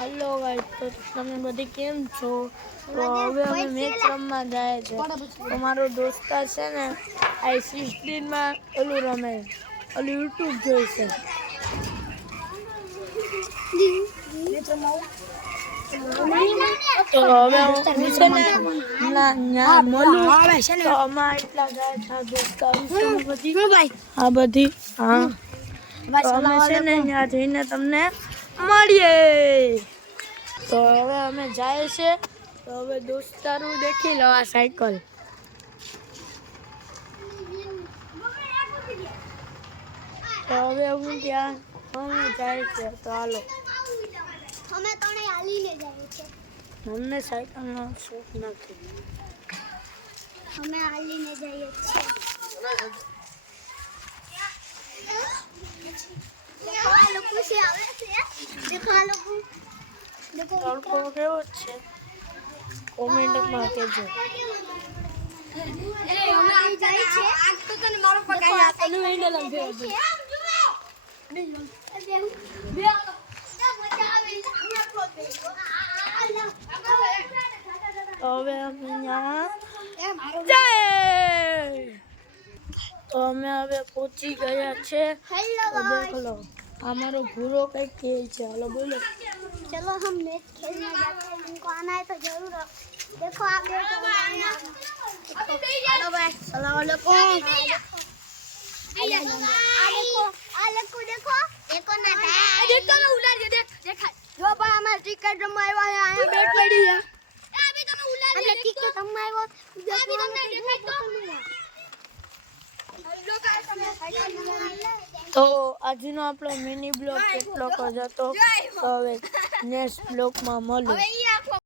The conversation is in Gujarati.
હાલો ગાઈસ, તો તમે બધી કેમ છો? તો હવે અમે મેચ રમવા જાય છે. તો મારો દોસ્તાર છે ને i16 માં ઓલું રમે, ઓલું યુટ્યુબ જોઈ છે. તો હવે હું છે ને ના મળું તો અમારા એટલા ગાય છે દોસ્તારો છે ને બધી આ બધી હા તો અમે છે ને ત્યાં જઈને તમને મળીએ. તો હવે અમે જાય છે. તો હવે દોસ્તારું દેખી લો આ સાયકલ. તો હવે હું ત્યાં અમે જાય છે. તો હાલો અમે તને હાલીને જાય છે. અમને સાયકલનો શોખ નથી. અમે હાલીને જઈએ છીએ. देखो आ लोग से आवे से देखो आ लोग देखो તડકો કેવો છે કોમેન્ટમાં કહેજો. ए हम आ जाई छे आग तो तने मारो पकाई आ तने હેન્ડલ લંબે બે મજા આવે આપણે પ્લોટ હવે અમે અહીંયા જય તો અમે હવે પહોંચી ગયા છે. हेलो તો દેખ લો અમારો ભૂરો કઈ કહે છે. હાલો બોલો. चलो हम मैच खेलने जाते हैं. इनको आना है तो जरूर देखो आप हेलो भाई अस्सलाम वालेकुम. देखो देखो ना देखो ना उलार दे देखा जो भाई हमारे क्रिकेट रमवा आया है आया बैट पड़ी है अभी તમે ઉલાર દે ક્રિકેટ રમવા આવ્યો અभी તમને દેખાય તો આજનો આપણો મિની બ્લોગ કેટલો જ હતો. તો હવે નેક્સ્ટ બ્લોગમાં મળું.